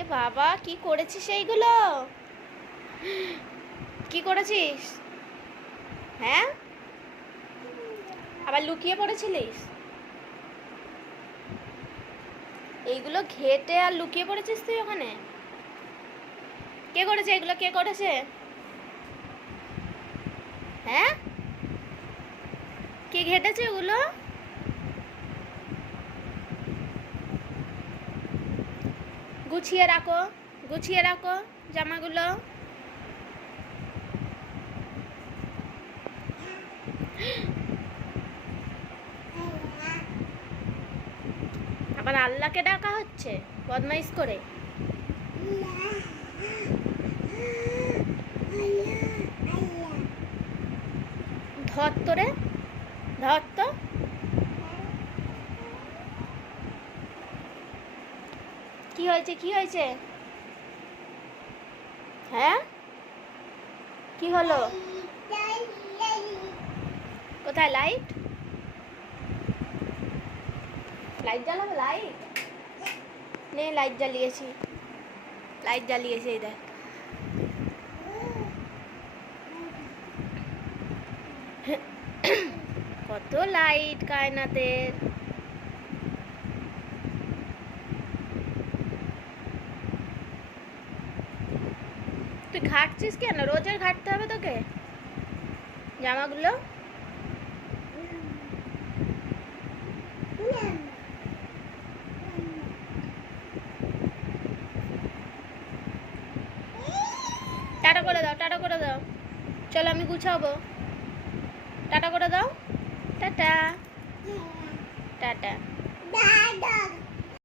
এ বাবা, কি করেছিস এইগুলো? কি করেছিস? হ্যাঁ, আবার লুকিয়ে পড়েছিলিস? এইগুলো ঘেটে আর লুকিয়ে পড়েছিস তুই ওখানে? কে করেছে এগুলো? কে করেছে? হ্যাঁ, কে ঘেটেছে ওগুলো? গুছিয়ে রাখো, গুছিয়ে রাখো জামাগুলো। আবার আল্লাহকে ডাকা হচ্ছে বদমাইশ করে। ধর তোরে, ধর তো। কি হয়েছে, কি হয়েছে? হ্যাঁ, কি হলো? কোথায় লাইট? লাইট জ্বালাবো? লাইট নে, লাইট জ্বালিয়েছি, লাইট জ্বালিয়েছি, এই দেখ। কত লাইট কায়নাতের। তুই ঘাটছিস কেন? রোজের ঘাটতে হবে তোকে জামাগুলো? টাটা করে দাও, টাটা করে দাও। চলো আমি গুছাবো। টাটা করে দাও। Tata, tata.